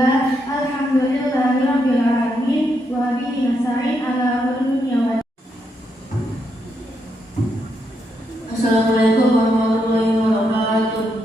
Bismillah, alhamdulillahirabbil alamin, wa bihi nasta'in ala umuri dunya wa. Assalamualaikum warahmatullahi wabarakatuh.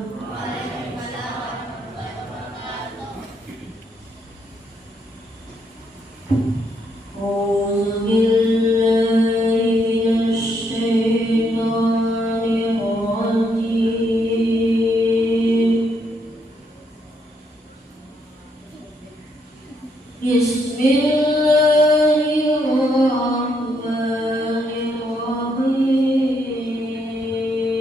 Bismillahirrahmanirrahim.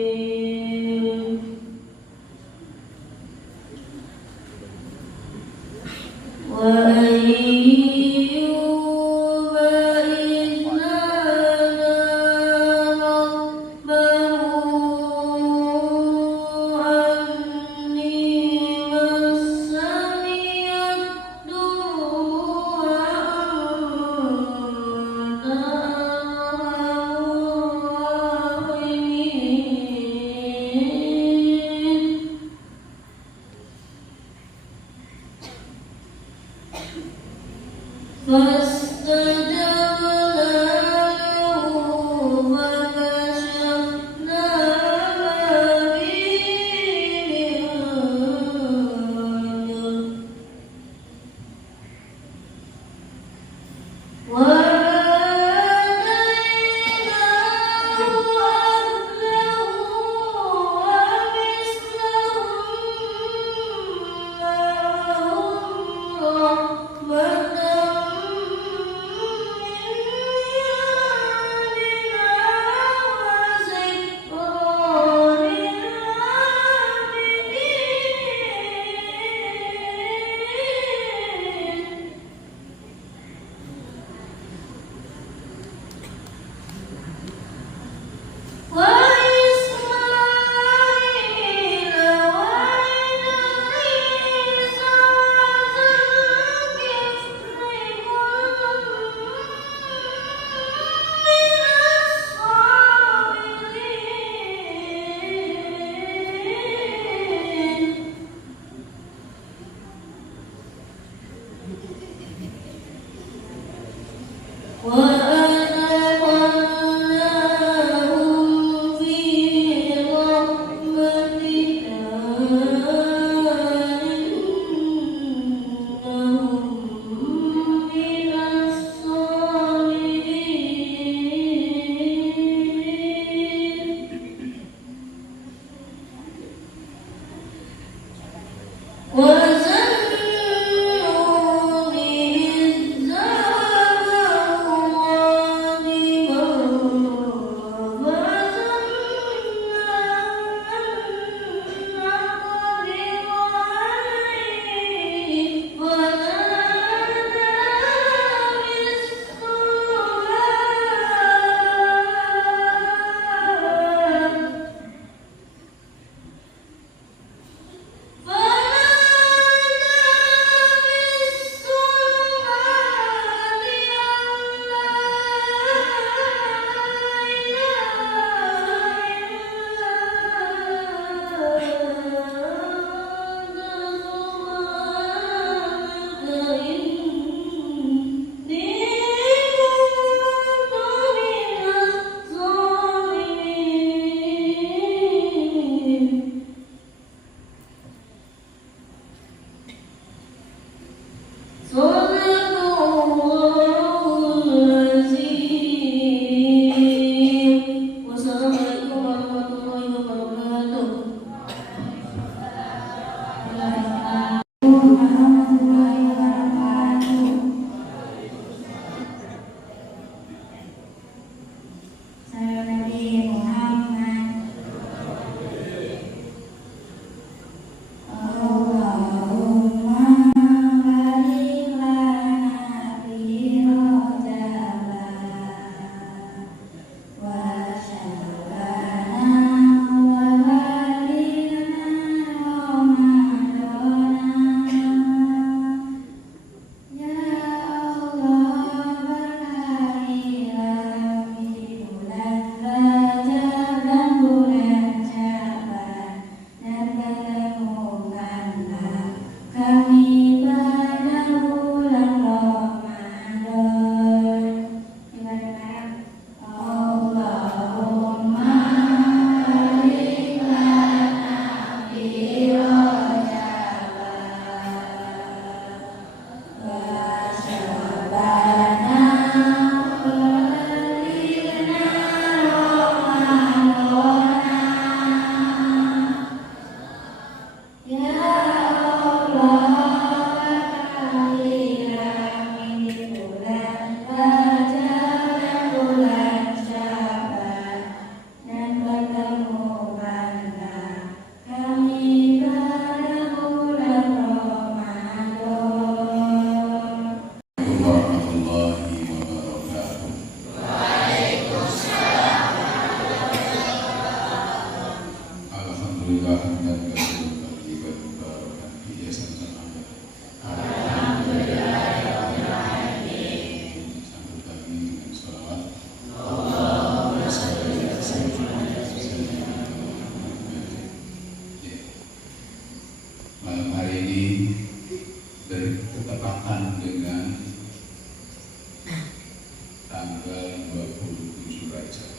tanggal 27 Rajab.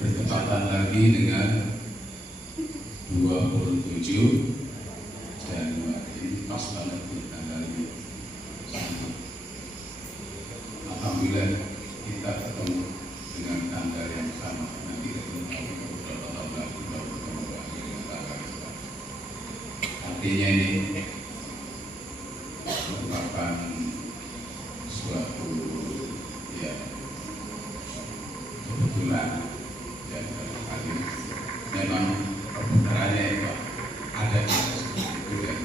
Bertepatan lagi dengan 27 Januari, pas banget di tanggal ini. Alhamdulillah kita ketemu dengan tanggal yang sama. Nanti ketemu beberapa tahun lagi baru ketemu lagi dengan tanggal yang sama. Artinya ini merupakan suatu kebetulan dan memang perputarannya itu ada seperti itu, dan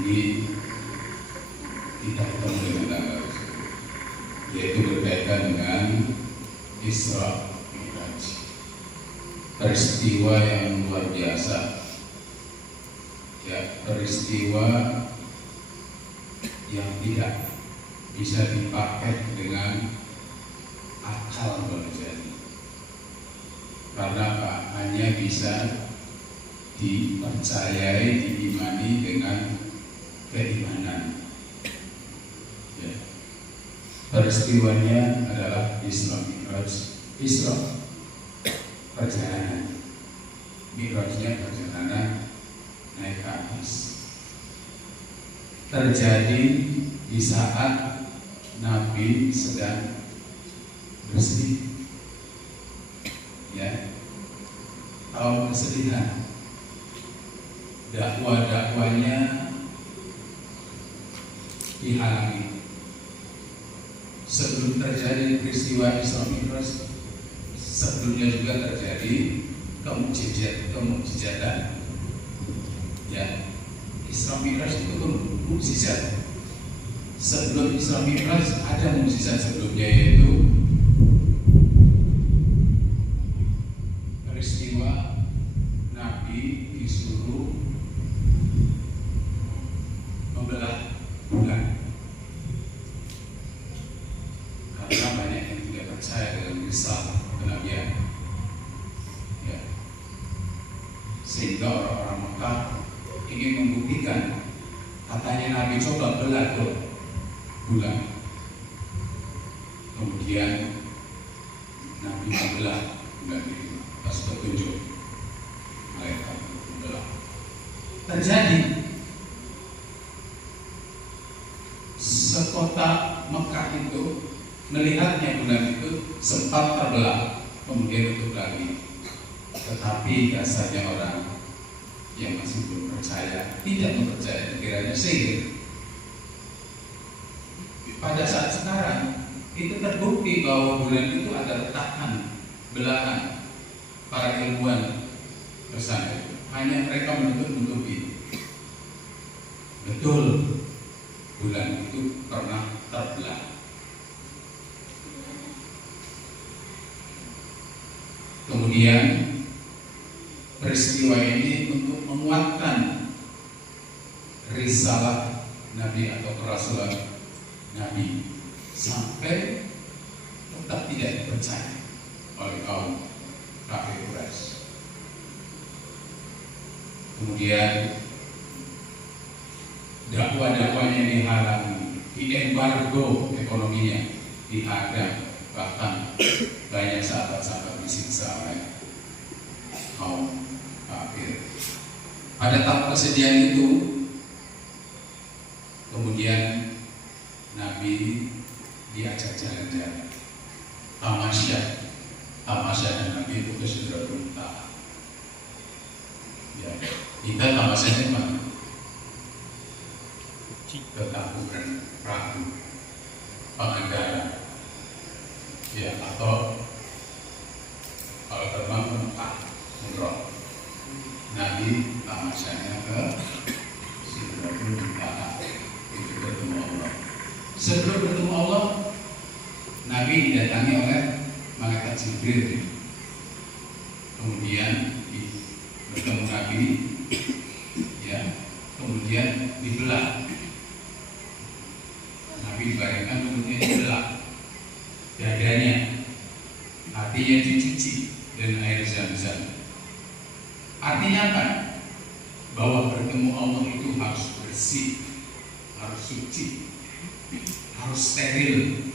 ini kita ketemu dengan tanggal yaitu berkaitan dengan Isra Mi'raj, peristiwa yang luar biasa, peristiwa yang tidak bisa dipakai dengan akal manusia, karena apa? Hanya bisa dipercayai, diimani dengan keimanan. Peristiwanya adalah Isra Mi'raj. Isra perjalanan, Mi'rajnya perjalanan naik ke atas. Terjadi di saat Nabi sedang bersedih, tahun kesedihan, dakwah-dakwanya dihalangi. Sebelum terjadi peristiwa Isra Mi'raj, sebelumnya juga terjadi kemukjizatan. Isra Mi'raj itu mukjizat. Sebelum Isra Mi'raj ada mukjizat sebelumnya, yaitu peristiwa Nabi disuruh membelah bulan. Karena banyak yang tidak percaya dengan risalah kenabian, sehingga orang-orang Mekah ingin membuktikan. Katanya Nabi coba belah bulan. Kemudian Nabi membelah bulan itu atas petunjuk malaikat membelah. Terjadi sekota Mekah itu melihatnya bulan itu sempat terbelah, kemudian tutup lagi. Tetapi dasarnya orang yang masih belum percaya, tidak mempercayai, kiranya sihir. Pada saat sekarang itu terbukti bahwa bulan itu ada retakan, belahan. Para ilmuwan bersama itu hanya mereka menutup-nutupi. Betul, bulan itu pernah terbelah. Kemudian peristiwa ini untuk menguatkan risalah Nabi atau kerasulan Nabi, sampai tetap tidak dipercaya oleh kaum kafir Quraisy. Kemudian dakwah-dakwahnya dihalangi, diembargo ekonominya, dihadang, bahkan banyak sahabat-sahabat disiksa oleh kaum kafir. Pada tahun kesedihan itu, kemudian Nabi diajak jalan-jalan, tamasya dan Nabi itu ke Sidratul Muntaha. Kita tamasyanya mana? Ke Kabupaten Prabu, Pangandaran, atau kalau terbang ke Mekah, umroh. Nabi tamasyanya ke Sidratul Muntaha, itu bertemu Allah. Sebelum bertemu Allah, Nabi didatangi oleh malaikat Jibril. Kemudian bertemu Nabi, kemudian dibelah. Nabi dibayangkan kemudian dibelah dadanya, hatinya dicuci dengan air zam-zam. Artinya apa? Bahwa bertemu Allah itu harus bersih, harus suci, harus steril.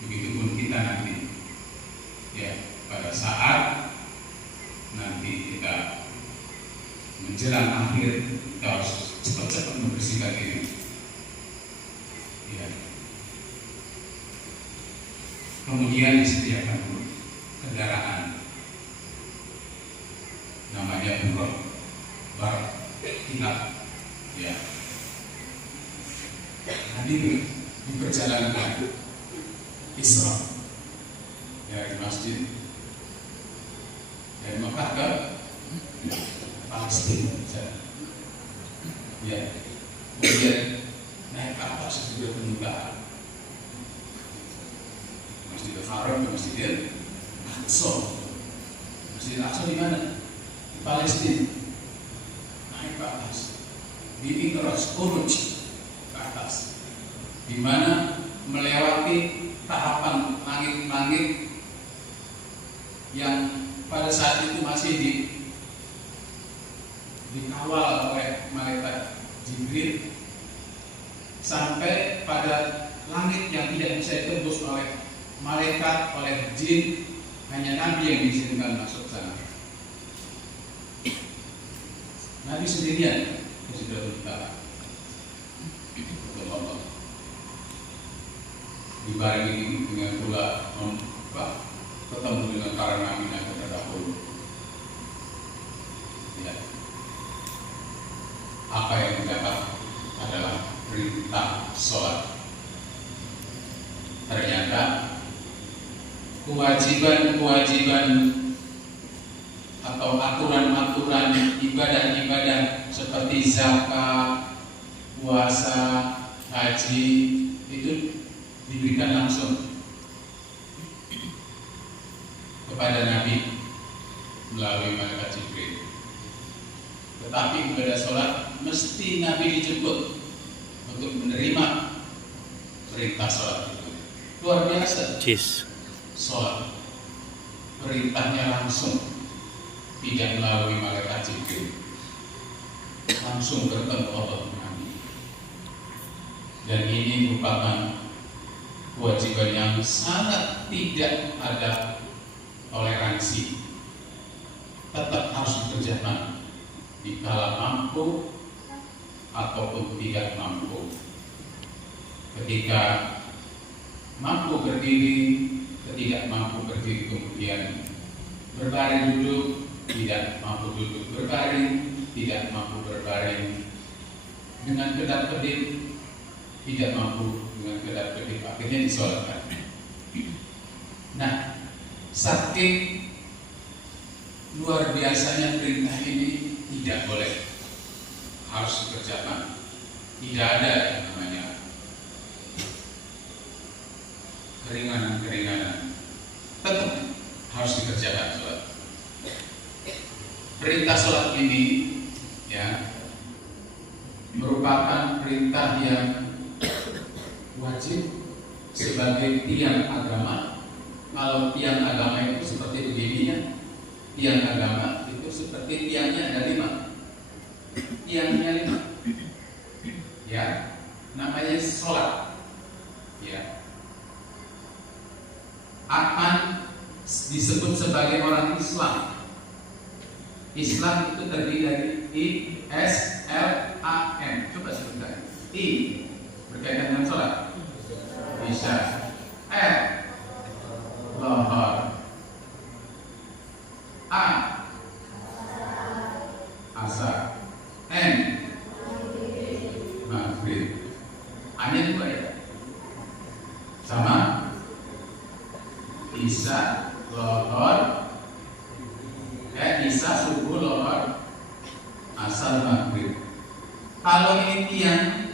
Begitupun kita nanti, ya, pada saat nanti kita menjelang akhir, kita harus cepat-cepat membersihkan diri. Ya. Kemudian disediakan kendaraan, namanya buruk berkilat, ya. Hadir di perjalanan Isra dari masjid dari Mekah ke Palestina, ya. Kemudian naik ke atas juga peninggalan Masjidil Haram ke Masjidil Aqsa. Masjidil Aqsa di mana? Di Palestina. Naik ke atas, di Mi'raj, Uruj ke atas, di mana melewati tahapan langit-langit yang pada saat itu masih dikawal oleh malaikat Jibril, sampai pada langit yang tidak bisa ditembus oleh malaikat, oleh jin, hanya Nabi yang diizinkan masuk sana. Nabi sendirian yang sudah berbicara. Dibarengi dengan pula ketemu dengan para nabi yang terdahulu. Ya. Apa yang didapat adalah perintah sholat. Ternyata kewajiban atau aturan-aturan ibadah-ibadah seperti zakat, puasa, haji itu diberikan langsung kepada Nabi melalui malaikat Jibril. Tetapi ibadah sholat mesti Nabi dijemput untuk menerima perintah sholat itu. Luar biasa. Sholat perintahnya langsung, tidak melalui malaikat Jibril, langsung bertemu Allah Nabi. Dan ini merupakan kewajiban yang sangat tidak ada toleransi, tetap harus dikerjakan dikala mampu ataupun tidak mampu. Ketika mampu berdiri, tidak mampu berdiri, kemudian berbaring duduk, tidak mampu duduk berbaring, tidak mampu berbaring, dengan kedap-kedip, tidak mampu dengan kedap-kedip, akhirnya disolatkan. Nah, saking luar biasanya perintah ini, tidak boleh, harus dikerjakan. Tidak ada yang namanya keringanan-keringanan, tetap harus dikerjakan sholat. Perintah sholat ini, ya, merupakan perintah yang wajib sebagai tiang agama. Kalau tiang agama itu seperti begini, ya, tiang agama itu seperti tiangnya ada 5, tiangnya 5, ya, namanya sholat, ya, akan disebut sebagai orang Islam. Islam itu terdiri dari I-S-L-A-M. Coba sebutkan. I berkaitan dengan sholat, Isya. L Lohor. A Asar. N Maghrib. A-nya 2 ya, sama Isya, Lohor, Isya, subuh, Lohor, Asar, Maghrib. Kalau ini tiang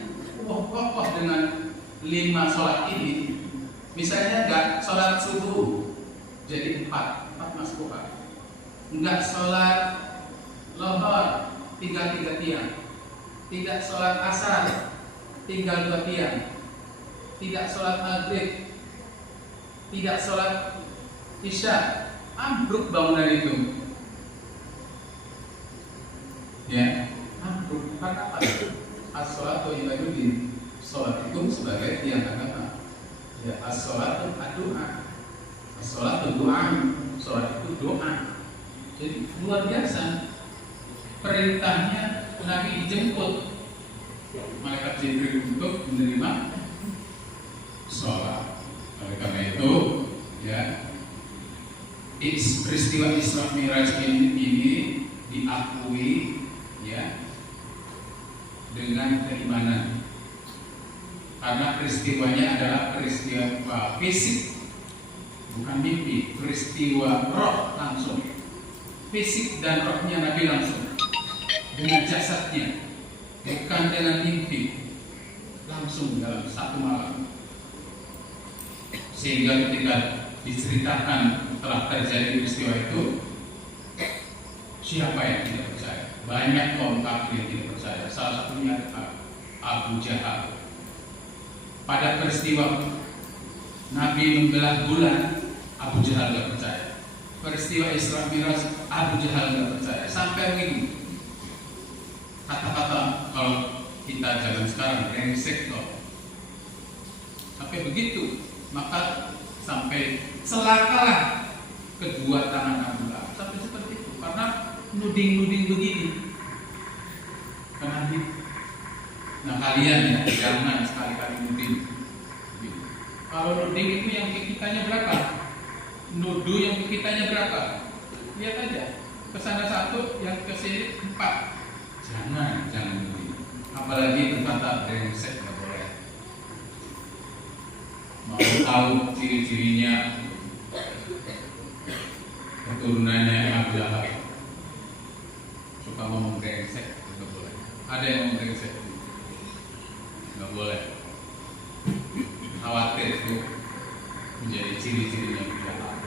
kokoh dengan 5 sholat ini, misalnya enggak sholat subuh jadi 4 masbuhah, enggak sholat Lohor tinggal 3 tiang, tidak sholat Asar tinggal 2 tiang, tidak sholat Maghrib, tidak sholat Isya, ambruk bangunan itu, ya, ambruk. Karena apa? As-sholatu ibaduddin, sholat itu sebagai tiang agama. Ya, as-sholatu ad-doa. As-sholatu doa. Sholat itu doa. Jadi luar biasa. Perintahnya Nabi dijemput malaikat Jibril untuk menerima sholat. Oleh karena itu, ya, peristiwa Isra Mi'raj ini diakui, ya, dengan keimanan. Karena peristiwanya adalah peristiwa fisik, bukan mimpi, peristiwa roh langsung. Fisik dan rohnya Nabi langsung dengan jasadnya, bukan dengan mimpi, langsung dalam satu malam. Sehingga ketika diceritakan telah terjadi peristiwa itu, siapa yang tidak percaya? Banyak kaum kafir yang tidak percaya. Salah satunya Abu Jahal. Pada peristiwa Nabi membelah bulan, Abu Jahal tidak percaya. Peristiwa Isra Mi'raj, Abu Jahal tidak percaya. Sampai begini, kata-kata kalau kita zaman sekarang brengsek loh. Sampai begitu, maka sampai celakalah kedua tangan Abu Lahab. Sampai seperti itu, karena nuding-nuding begini. Karena nah kalian ya, jangan sekali-kali nuding. Kalau nuding itu yang kitanya berapa? Nuduh yang kitanya berapa? Lihat aja, kesana 1, yang kesini 4. Jangan nuding. Apalagi berkata brengsek, nggak boleh. Mau tahu ciri-cirinya, keturunannya Abu Lahab, suka ngomong brengsek, nggak boleh. Ada yang ngomong brengsek, nggak boleh. Khawatir itu menjadi ciri-cirinya Abu Lahab.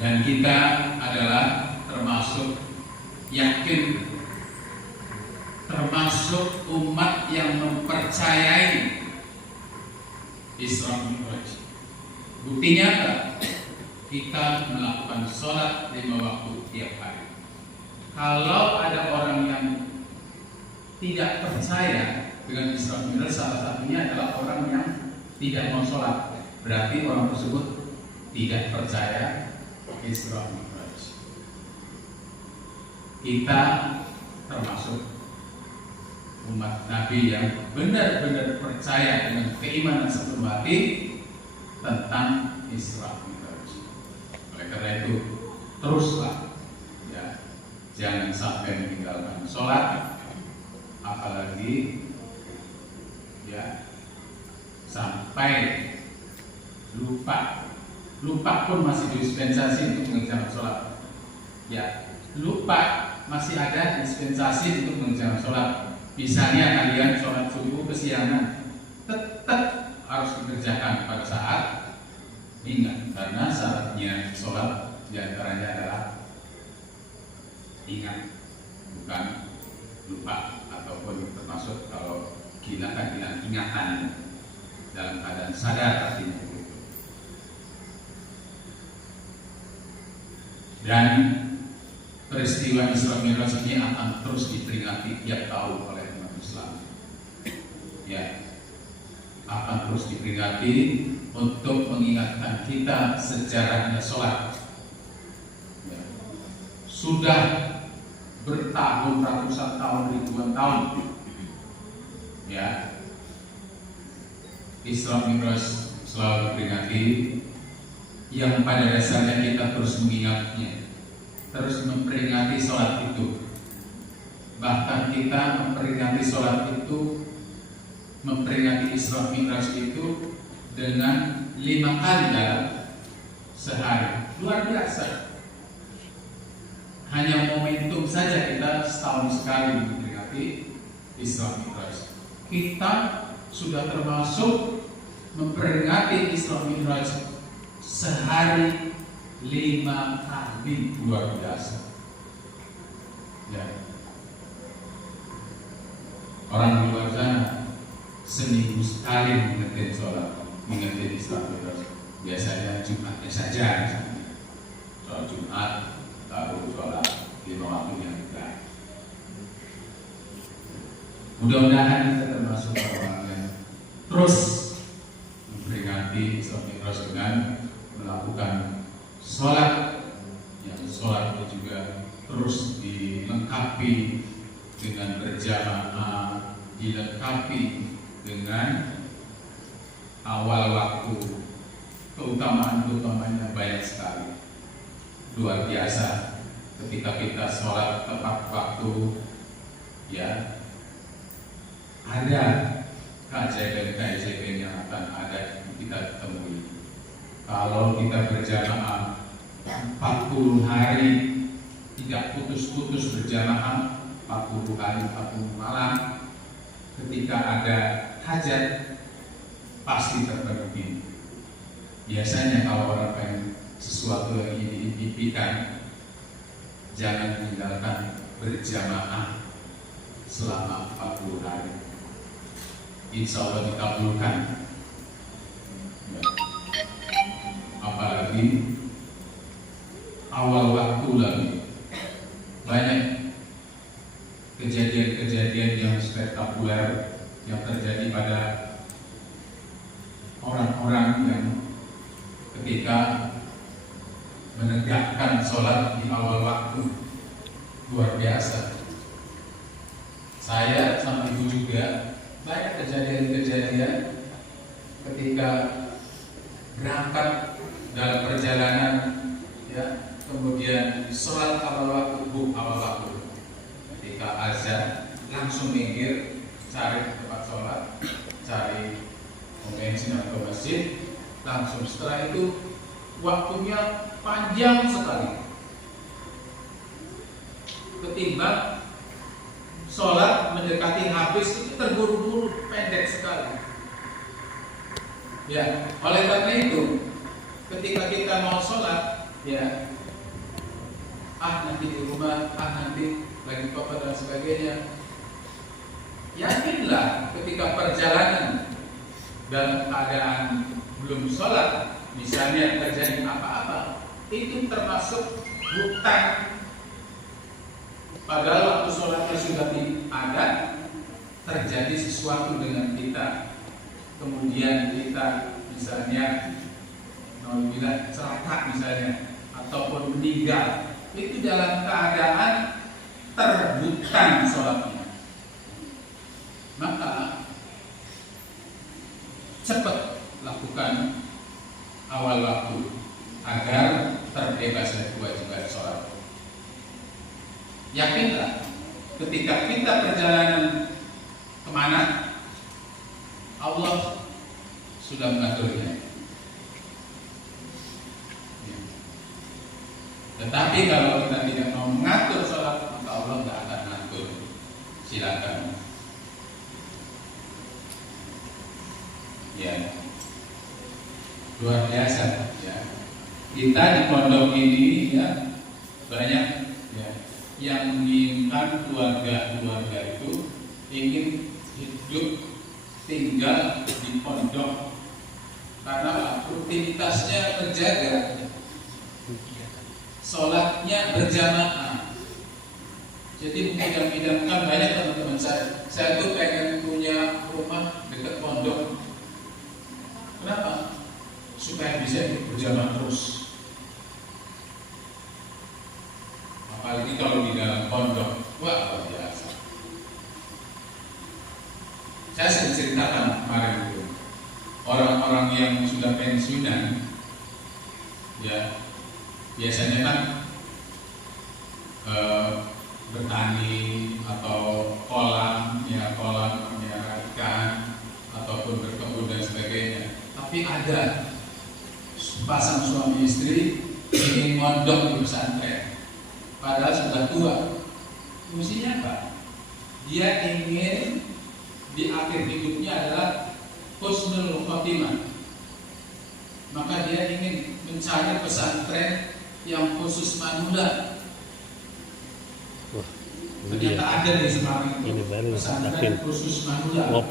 Dan kita adalah termasuk yakin, termasuk umat yang mempercayai Isra Mi'raj. Buktinya apa? Kita melakukan sholat 5 waktu tiap hari. Kalau ada orang yang tidak percaya dengan Isra Mi'raj, salah satunya adalah orang yang tidak mau sholat. Berarti orang tersebut tidak percaya Isra Mi'raj. Kita termasuk umat Nabi yang benar-benar percaya dengan keimanan sepenuh hati tentang Isra Mi'raj. Oleh karena itu, teruslah, ya, jangan sampai meninggalkan sholat, apalagi, ya, sampai lupa pun masih dispensasi untuk mengerjakan sholat. Ya, lupa masih ada dispensasi untuk mengerjakan sholat. Misalnya kalian sholat subuh kesiangan, tetap harus dikerjakan pada saat ingat, karena syaratnya sholat diantaranya adalah ingat, bukan lupa, ataupun termasuk kalau gila kan bilang ingatan dalam keadaan sadar artinya. Dan peristiwa Isra Mi'raj ini akan terus diperingati tiap tahun oleh umat Islam. Ya, akan terus diperingati untuk mengingatkan kita sejarahnya sholat. Ya. Sudah bertahun, ratusan tahun, ribuan tahun, ya, Isra Mi'raj selalu diperingati, yang pada dasarnya kita terus mengingatnya, terus memperingati sholat itu. Bahkan kita memperingati sholat itu, memperingati Isra Mi'raj itu dengan 5 kali dalam sehari. Luar biasa. Hanya momentum saja kita setahun sekali memperingati Isra Mi'raj. Kita sudah termasuk memperingati Isra Mi'raj sehari 5 kali, luar biasa. Ya. Orang di luar sana seminggu sekali mengerti sholat, mengerti Isra Mi'raj. Biasanya Jumatnya saja, sholat Jumat, lalu sholat 5 waktu yang enggak. Mudah-mudahan kita termasuk orang yang terus memperingati Isra Mi'raj dengan melakukan sholat, yang sholat itu juga terus dilengkapi dengan berjamaah, dilengkapi dengan awal waktu. Keutamaan-utamanya banyak sekali, luar biasa. Ketika kita sholat tepat waktu, ya ada keajaiban-keajaiban yang akan ada kita temui. Kalau kita berjamaah 40 hari tidak putus-putus berjamaah, 40 hari 40 malam, ketika ada hajat pasti terpenuhi. Biasanya kalau orang pengen sesuatu yang ingin diimpikan, jangan tinggalkan berjamaah selama 40 hari. Insya Allah dikabulkan. Ya. Apalagi awal waktu lagi, banyak kejadian-kejadian yang spektakuler yang terjadi pada orang-orang yang ketika menegakkan sholat di awal waktu, luar biasa. Saya sama ibu juga banyak kejadian-kejadian ketika berangkat dalam perjalanan, ya, kemudian sholat awal waktu, awal waktu. Ketika azan langsung minggir, cari tempat sholat, cari pom bensin atau masjid. Langsung setelah itu waktunya panjang sekali ketimbang sholat mendekati habis itu terburu-buru, pendek sekali. Ya, oleh karena itu ketika kita mau sholat, ya, nanti di rumah, nanti lagi papa dan sebagainya, yakinlah ketika perjalanan dalam keadaan belum sholat, misalnya terjadi apa-apa, itu termasuk hutang. Padahal waktu sholatnya sudah ada, terjadi sesuatu dengan kita, kemudian kita misalnya nauzubillah celaka misalnya, ataupun meninggal, itu dalam keadaan terhutang sholatnya, maka cepat lakukan awal waktu agar terbebas dari kewajiban sholat. Yakinlah ketika kita perjalanan kemana, Allah sudah mengaturnya. Ya. Tetapi kalau kita tidak mau mengatur sholat, maka Allah tidak akan mengatur. Silakan. Ya, luar biasa. Ya, kita di pondok ini, ya, banyak, ya, yang menginginkan keluarga itu ingin hidup tinggal di pondok karena rutinitasnya terjaga, sholatnya berjamaah. Jadi mengidam-idamkan banyak teman-teman saya tuh pengen punya rumah dekat pondok. Kenapa? Supaya bisa berjamaah terus. Apalagi kalau di dalam pondok, wah luar biasa. Saya sering ceritakan kemarin itu, orang-orang yang sudah pensiunan, ya, biasanya kan bertani atau kolam memelihara ikan ataupun berkebun dan sebagainya. Tapi ada pasang suami istri ingin mondok di pesantren, padahal sudah tua. Fungsinya apa? Dia ingin di akhir hidupnya adalah husnul khotimah. Maka dia ingin mencari pesantren yang khusus manula. Ternyata ada di Semarang itu pesantren khusus manula.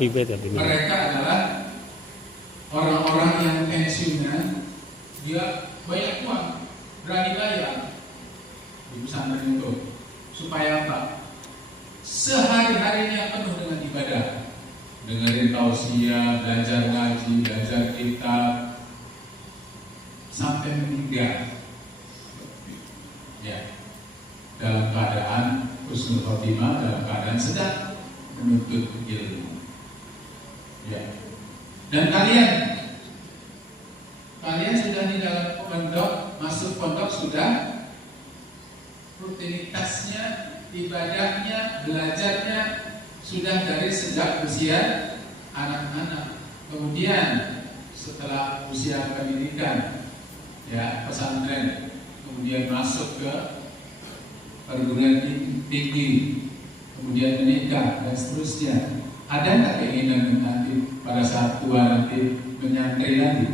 Mereka adalah orang-orang yang pensiunan, dia banyak uang, berani bayar di pesantren itu. Supaya apa? sehari-harinya penuh dengan ibadah, dengerin tausiah, belajar ngaji, belajar kitab, sampai meninggal, ya, dalam keadaan husnul khotimah, dalam keadaan sedang menuntut ilmu, ya. Dan kalian sudah di dalam pondok, masuk pondok sudah rutinitasnya, ibadahnya, belajarnya sudah dari sejak usia anak-anak. Kemudian setelah usia pendidikan, ya, pesantren, kemudian masuk ke perguruan tinggi, kemudian menikah dan seterusnya. Ada nggak keinginan nanti pada saat tua nanti menyantri lagi?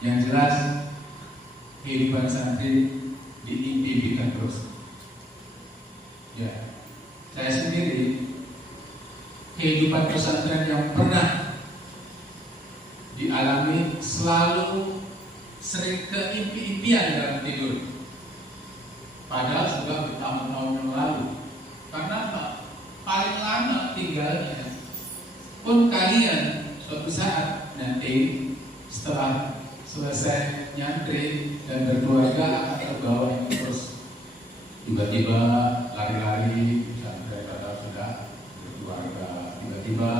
Yang jelas kehidupan santri diimpikan terus. Ya, saya sendiri kehidupan pesantren yang pernah dialami selalu sering keimpian dalam tidur. Padahal sudah bertahun-tahun yang lalu. Karena apa? Paling lama tinggalnya pun kalian suatu saat nanti setelah selesai nyantri dan berkeluarga akan terbawa terus, tiba-tiba lari-lari sampai kata sudah berkeluarga, tiba-tiba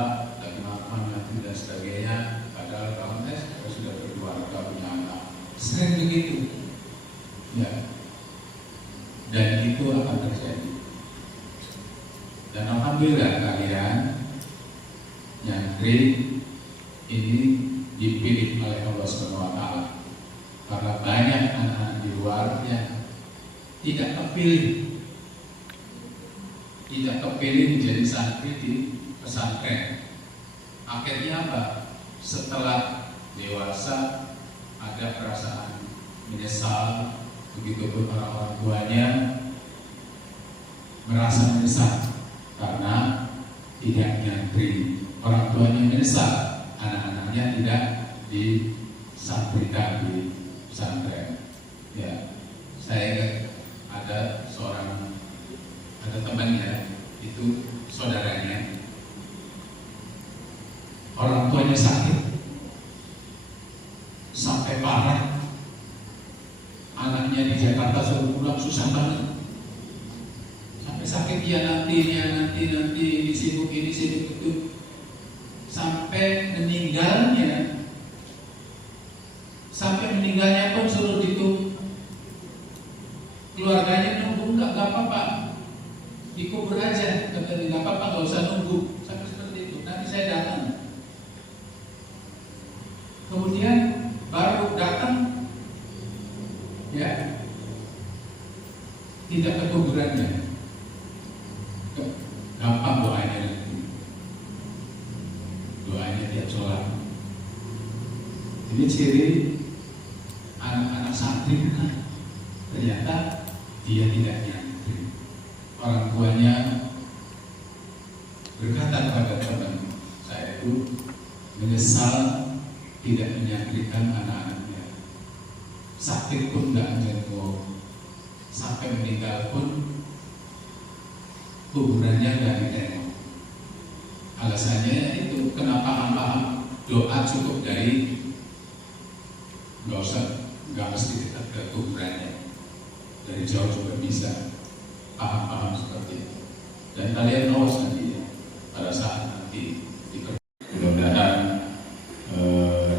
lagi makan nanti dan sebagainya, padahal kamu sudah berkeluarga, punya anak, sering begitu, ya. Dan itu akan terjadi. Dan alhamdulillah kalian nyantri ini dipilih oleh Allah SWT, karena banyak anak-anak di luar yang tidak kepilih menjadi santri di pesantren. Akhirnya apa? Setelah dewasa ada perasaan menyesal, begitupun orang-orang tuanya merasa menyesal karena tidak nyantri. Orang tuanya menyesal anak-anaknya tidak disantrikan di pesantren. Ya, saya ingat ada temannya, itu saudaranya, orang tuanya sakit sampai parah, anaknya di Jakarta suruh pulang susah banget, sampai sakit dia nanti sibuk ini sibuk itu, sampai meninggalnya pun suruh ditunggu, keluarganya nunggu, nggak apa-apa, dikubur aja, katanya nggak apa-apa, nggak usah nunggu, sampai seperti itu, nanti saya datang. Kemudian baru datang, ya, tidak ke kuburannya, gampang doanya nanti, doanya tiap sholat. Ini ciri anak-anak santri, kan? Ternyata dia tidak nyantri. Orang tuanya berkata kepada teman saya itu menyesal tidak menyantrikan anak-anaknya. Sakit pun tidak menjenguk, sampai meninggal pun kuburannya tidak ditengok. Alasannya itu kenapa hamba doa cukup dari, nggak mesti dekat ke kuburannya, dari jauh juga bisa, paham seperti itu. Dan kalian awas nanti ya, pada saat nanti mudah-mudahan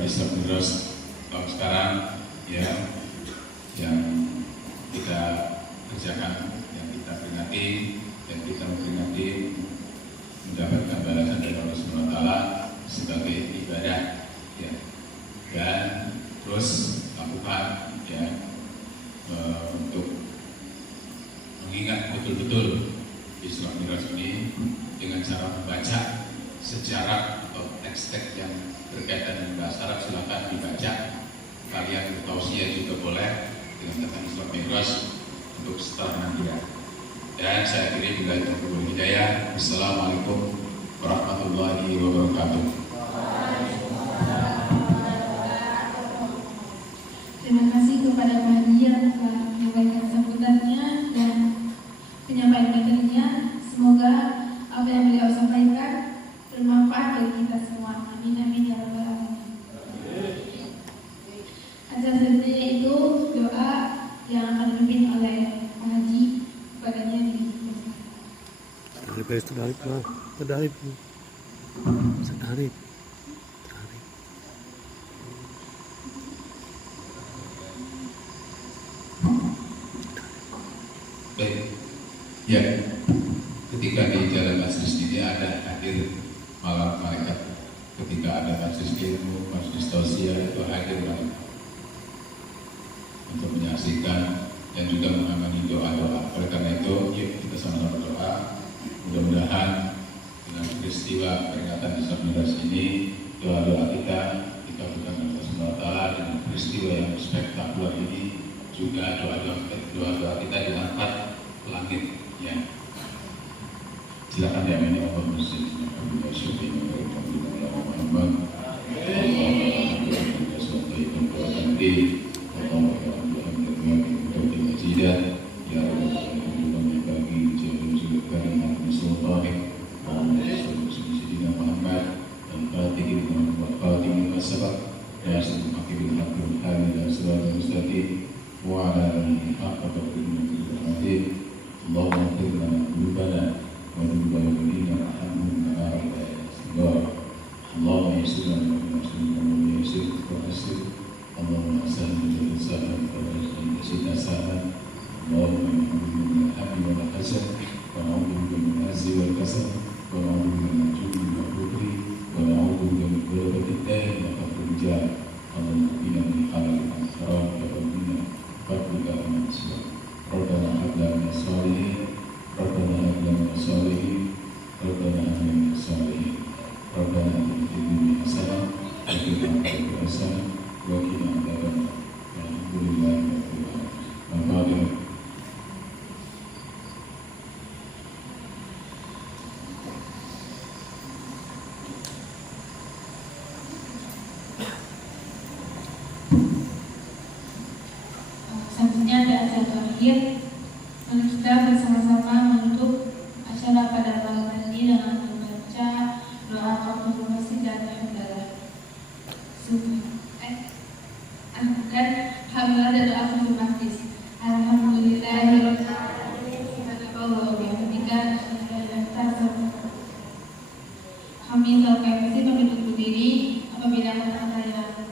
Islam Miros tahun sekarang ya, yang kita kerjakan, yang kita peringati, yang kita memperingati, mendapatkan balasan dari Allah SWT sebagai ibadah, ya. Dan terus lakukan, ya, untuk mengingat betul-betul Islam Miros ini dengan cara membaca sejarah atau teks-teks yang berkaitan dengan bahasa Arab. Silakan dibaca. Kalian bertausiah juga boleh dengan tentang Islam Miros untuk setelah nanti. Dan saya akhiri bila itu hidayah. Assalamualaikum warahmatullahi wabarakatuh. Terima kasih kepada Pak Haji yang telah menyampaikan sambutannya dan penyampaian materinya. bermanfaat bagi kita semua. Amin amin ya rabbal alamin. Azan sendiri itu doa yang akan dipimpin oleh pengaji badannya di Terdarit. Baik, ya, ketika di Jalan Majlis ini ada hadir malam malaikat. Ketika ada majlis ilmu, majlis tausiah, itu hadir malaikat untuk menyaksikan dan juga mengamini doa-doa. Oleh karena itu, yuk kita sama-sama berdoa. Mudah-mudahan dengan peristiwa peringatan 19 ini, doa-doa kita dikabulkan oleh Allah Subhanahu wa Ta'ala, dengan peristiwa yang spektakuler ini juga doa-doa kita diangkat ke langit. Ya, silakan diamini Allah Muslim. Selanjutnya ada acara terakhir. Mari kita bersama-sama menutup acara pada malam hari ini dengan membaca doa konfirmasi dan hamdalah. Bukan hamdalah dan doa konfirmasi. Alhamdulillahirabbil alamin. Subhanallah wa bihamdihi. Kami selesai pamit undur diri. Apabila ada yang